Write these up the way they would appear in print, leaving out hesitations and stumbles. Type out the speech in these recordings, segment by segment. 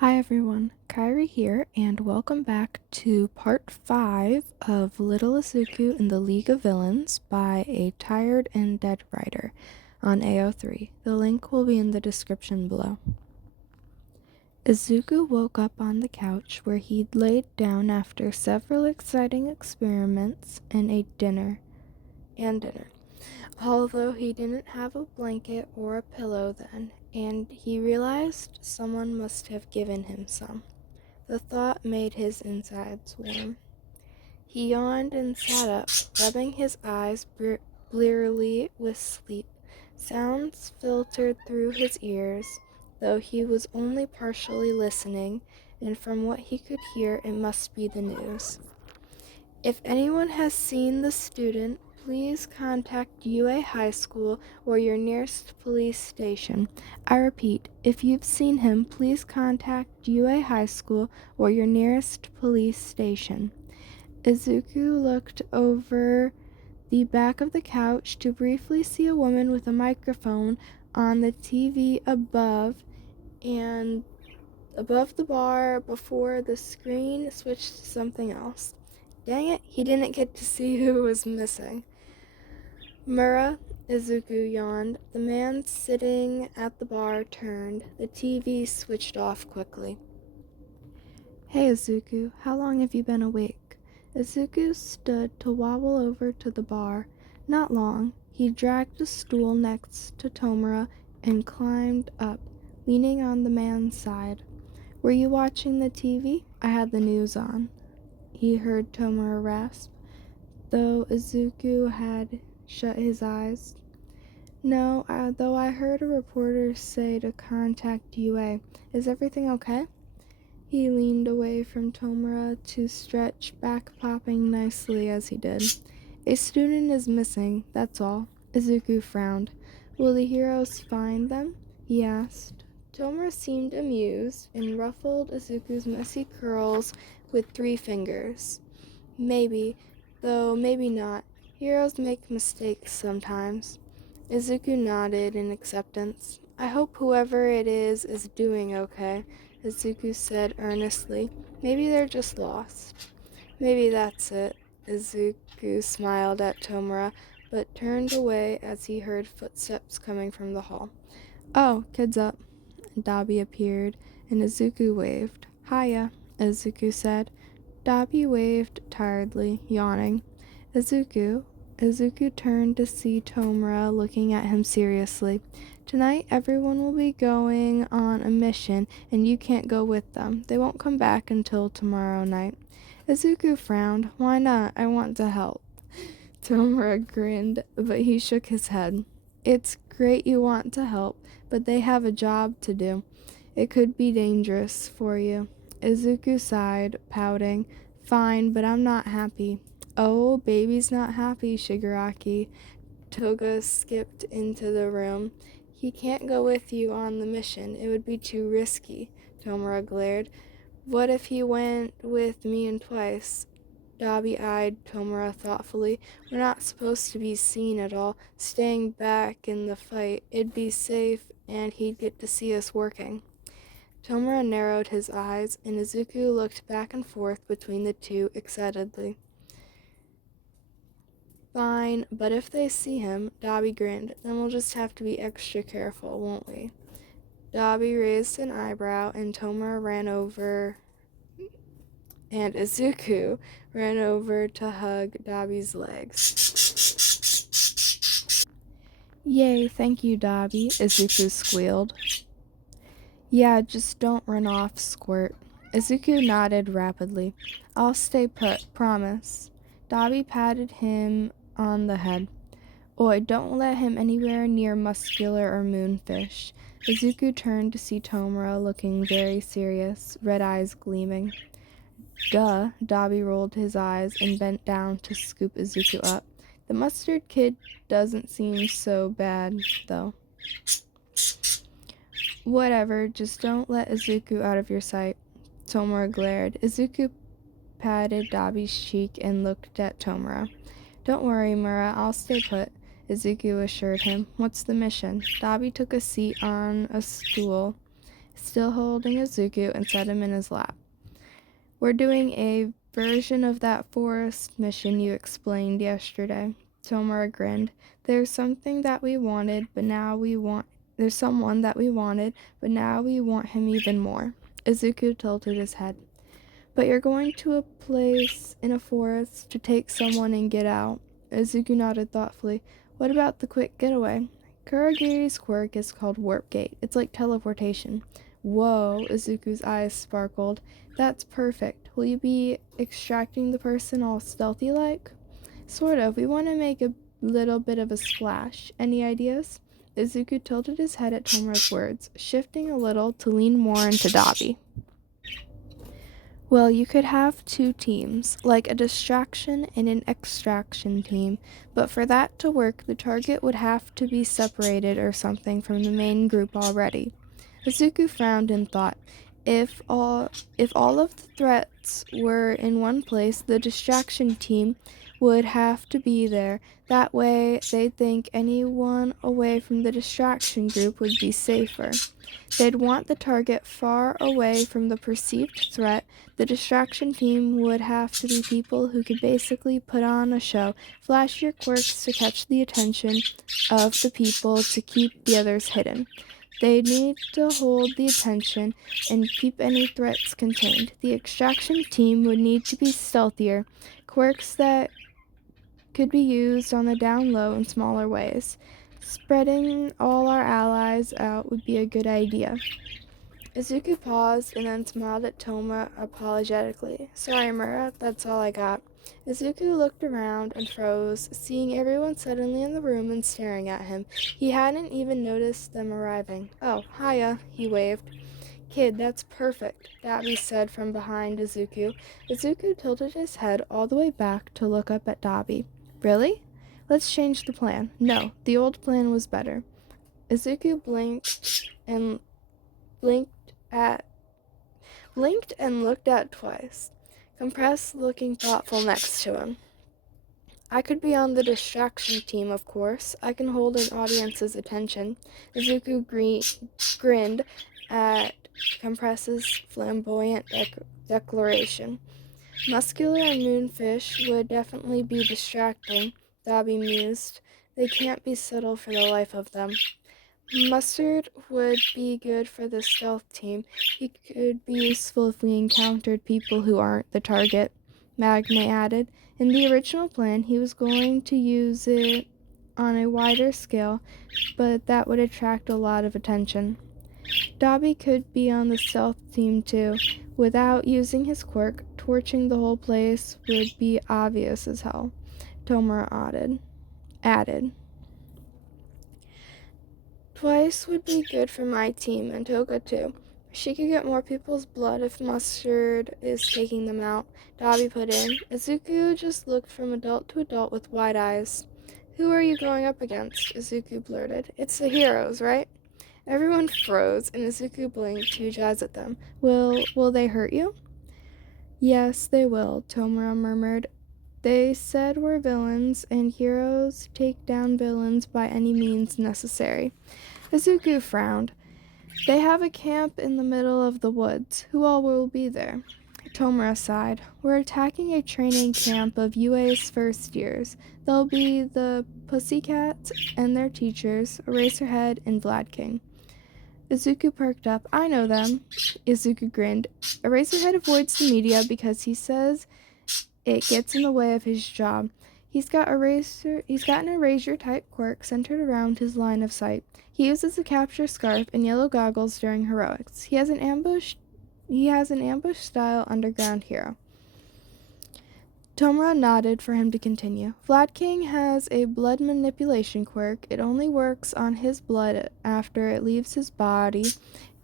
Hi everyone, Kyrie here, and welcome back to part 5 of Little Izuku in the League of Villains by ATiredAndDeadWriter on AO3. The link will be in the description below. Izuku woke up on the couch where he'd laid down after several exciting experiments and ate dinner. Although he didn't have a blanket or a pillow then, and he realized someone must have given him some. The thought made his insides warm. He yawned and sat up, rubbing his eyes blearily with sleep. Sounds filtered through his ears, though he was only partially listening, and from what he could hear, it must be the news. If anyone has seen the student, please contact UA High School or your nearest police station. I repeat, if you've seen him, please contact UA High School or your nearest police station. Izuku looked over the back of the couch to briefly see a woman with a microphone on the TV above the bar before the screen switched to something else. Dang it, he didn't get to see who was missing. Mura, Izuku yawned. The man sitting at the bar turned. The TV switched off quickly. Hey Izuku, how long have you been awake? Izuku stood to wobble over to the bar. Not long. He dragged a stool next to Tomura and climbed up, leaning on the man's side. Were you watching the TV? I had the news on. He heard Tomura rasp, though Izuku had shut his eyes. No, though I heard a reporter say to contact UA. Is everything okay? He leaned away from Tomura to stretch, back popping nicely as he did. A student is missing, that's all. Izuku frowned. Will the heroes find them? He asked. Tomura seemed amused and ruffled Izuku's messy curls with 3 fingers. Maybe, though maybe not. Heroes make mistakes sometimes. Izuku nodded in acceptance. I hope whoever it is doing okay, Izuku said earnestly. Maybe they're just lost. Maybe that's it. Izuku smiled at Tomura, but turned away as he heard footsteps coming from the hall. Oh, kid's up. Dabi appeared, and Izuku waved. Hiya, Izuku said. Dabi waved tiredly, yawning. Izuku turned to see Tomura looking at him seriously. Tonight, everyone will be going on a mission, and you can't go with them. They won't come back until tomorrow night. Izuku frowned. Why not? I want to help. Tomura grinned, but he shook his head. It's great you want to help, but they have a job to do. It could be dangerous for you. Izuku sighed, pouting. Fine, but I'm not happy. Oh, baby's not happy, Shigaraki. Toga skipped into the room. He can't go with you on the mission. It would be too risky, Tomura glared. What if he went with me and twice? Dabi eyed Tomura thoughtfully. We're not supposed to be seen at all. Staying back in the fight, it'd be safe, and he'd get to see us working. Tomura narrowed his eyes, and Izuku looked back and forth between the two excitedly. Fine, but if they see him, Dabi grinned, then we'll just have to be extra careful, won't we? Dabi raised an eyebrow, and Izuku ran over to hug Dabi's legs. Yay, thank you, Dabi, Izuku squealed. Yeah, just don't run off, Squirt. Izuku nodded rapidly. I'll stay put, promise. Dabi patted him on the head. Oi, don't let him anywhere near Muscular or Moonfish. Izuku turned to see Tomura looking very serious, red eyes gleaming. Duh, Dabi rolled his eyes and bent down to scoop Izuku up. The mustard kid doesn't seem so bad, though. Whatever, just don't let Izuku out of your sight. Tomura glared. Izuku patted Dabi's cheek and looked at Tomura. Don't worry, Mura, I'll stay put, Izuku assured him. What's the mission? Dabi took a seat on a stool. still holding Izuku, and set him in his lap. "We're doing a version of that forest mission you explained yesterday." Tomura grinned. There's someone that we wanted, but now we want him even more." Izuku tilted his head. "But you're going to a place in a forest to take someone and get out." Izuku nodded thoughtfully. "What about the quick getaway?" "Kurogiri's quirk is called Warp Gate. It's like teleportation." "Whoa," Izuku's eyes sparkled. "That's perfect. Will you be extracting the person all stealthy-like?" "Sort of. We want to make a little bit of a splash. Any ideas?" Izuku tilted his head at Tomura's words, shifting a little to lean more into Dabi. "Well, you could have two teams, like a distraction and an extraction team, but for that to work, the target would have to be separated or something from the main group already." Izuku frowned and thought, if all of the threats were in one place, the distraction team would have to be there. That way, they'd think anyone away from the distraction group would be safer. They'd want the target far away from the perceived threat. The distraction team would have to be people who could basically put on a show, flash your quirks to catch the attention of the people to keep the others hidden. They need to hold the attention and keep any threats contained. The extraction team would need to be stealthier, quirks that could be used on the down low in smaller ways. Spreading all our allies out would be a good idea. Izuku paused and then smiled at Toma apologetically. "Sorry, Mura, that's all I got." Izuku looked around and froze, seeing everyone suddenly in the room and staring at him. He hadn't even noticed them arriving. "Oh, hiya," he waved. "Kid, that's perfect," Dabi said from behind Izuku. Izuku tilted his head all the way back to look up at Dabi. "Really? Let's change the plan." "No, the old plan was better." Izuku blinked and looked at Twice, Compressed looking thoughtful next to him. "I could be on the distraction team, of course. I can hold an audience's attention." Izuku grinned at Compress's flamboyant declaration. "Muscular and Moonfish would definitely be distracting," Dabi mused. "They can't be subtle for the life of them." "Mustard would be good for the stealth team. He could be useful if we encountered people who aren't the target," Magne added. In the original plan, he was going to use it on a wider scale, but that would attract a lot of attention. Dabi could be on the stealth team too. Without using his quirk, torching the whole place would be obvious as hell, Tomura added. "Twice would be good for my team, and Toga too. She could get more people's blood if Mustard is taking them out," Dabi put in. Izuku just looked from adult to adult with wide eyes. "Who are you going up against?" Izuku blurted. "It's the heroes, right?" Everyone froze, and Izuku blinked huge eyes at them. Will they hurt you?" "Yes, they will," Tomura murmured. "They said we're villains, and heroes take down villains by any means necessary." Izuku frowned. "They have a camp in the middle of the woods. Who all will be there?" Tomura sighed. "We're attacking a training camp of UA's first years. There'll be the Pussycats and their teachers, Eraserhead and Vlad King." Izuku perked up. "I know them." Izuku grinned. "Eraserhead avoids the media because he says it gets in the way of his job. He's got an erasure-type quirk centered around his line of sight. He uses a capture scarf and yellow goggles during heroics. He has an ambush-style underground hero." Tomura nodded for him to continue. "Vlad King has a blood manipulation quirk. It only works on his blood after it leaves his body,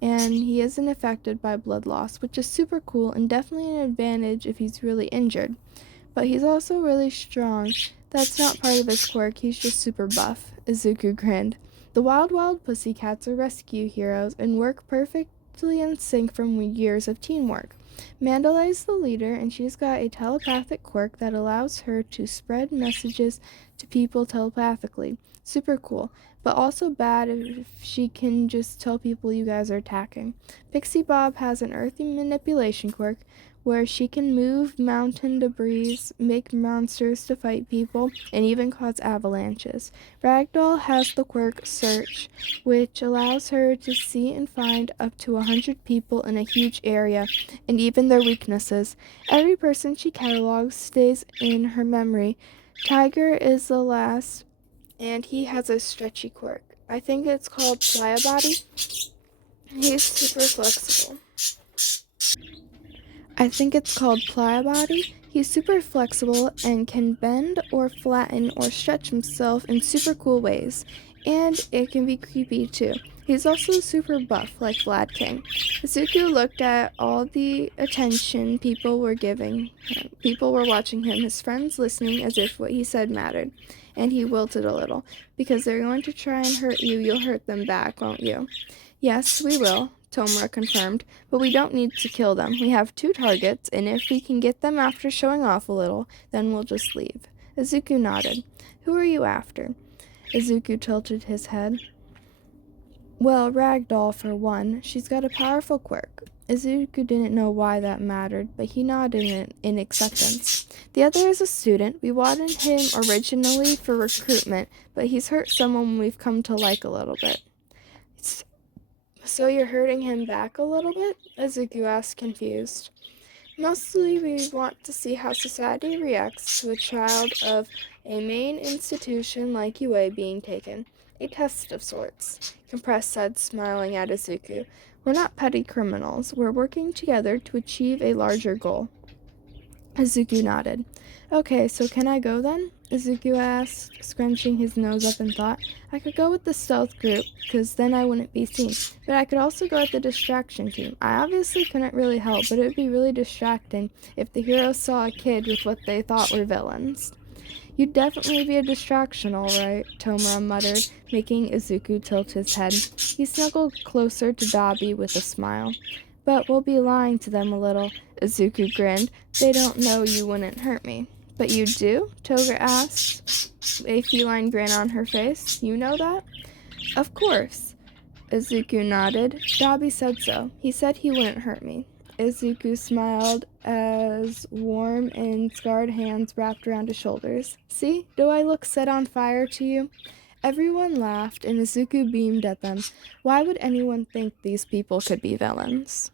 and he isn't affected by blood loss, which is super cool and definitely an advantage if he's really injured. But he's also really strong. That's not part of his quirk, he's just super buff." Izuku grinned. "The Wild Pussycats are rescue heroes and work perfectly in sync from years of teamwork. Mandalay is the leader, and she's got a telepathic quirk that allows her to spread messages to people telepathically. Super cool, but also bad if she can just tell people you guys are attacking. Pixie Bob has an earthy manipulation quirk where she can move mountain debris, make monsters to fight people, and even cause avalanches. Ragdoll has the quirk Search, which allows her to see and find up to 100 people in a huge area, and even their weaknesses. Every person she catalogs stays in her memory. Tiger is the last, and he has a stretchy quirk. I think it's called Pliabody. He's super flexible. I think it's called Pliabody. He's super flexible and can bend or flatten or stretch himself in super cool ways. And it can be creepy too. He's also super buff, like Vlad King. Izuku looked at all the attention people were giving him. People were watching him, his friends listening as if what he said mattered. And he wilted a little. Because they're going to try and hurt you, you'll hurt them back, won't you? Yes, we will, Tomura confirmed, but we don't need to kill them. We have 2 targets, and if we can get them after showing off a little, then we'll just leave. Izuku nodded. Who are you after? Izuku tilted his head. Well, Ragdoll for one. She's got a powerful quirk. Izuku didn't know why that mattered, but he nodded in acceptance. The other is a student. We wanted him originally for recruitment, but he's hurt someone we've come to like a little bit. So you're hurting him back a little bit? Izuku asked, confused. Mostly we want to see how society reacts to a child of a main institution like UA being taken. A test of sorts, Compress said, smiling at Izuku. We're not petty criminals. We're working together to achieve a larger goal. Izuku nodded. Okay, so can I go then? Izuku asked, scrunching his nose up in thought. I could go with the stealth group, because then I wouldn't be seen. But I could also go with the distraction team. I obviously couldn't really help, but it would be really distracting if the heroes saw a kid with what they thought were villains. You'd definitely be a distraction, all right, Tomura muttered, making Izuku tilt his head. He snuggled closer to Dabi with a smile. But we'll be lying to them a little, Izuku grinned. They don't know you wouldn't hurt me. But you do? Toga asked, a feline grin on her face. You know that? Of course. Izuku nodded. Dabi said so. He said he wouldn't hurt me. Izuku smiled as warm and scarred hands wrapped around his shoulders. See? Do I look set on fire to you? Everyone laughed, and Izuku beamed at them. Why would anyone think these people could be villains?